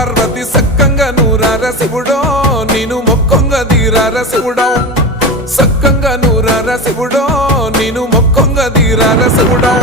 పార్వతి సక్కంగా నూరార శివుడో నేను మొక్కొంగ దీరార శివుడో సక్కంగా నూరార శివుడో నేను మొక్కొంగ దీరార శివుడో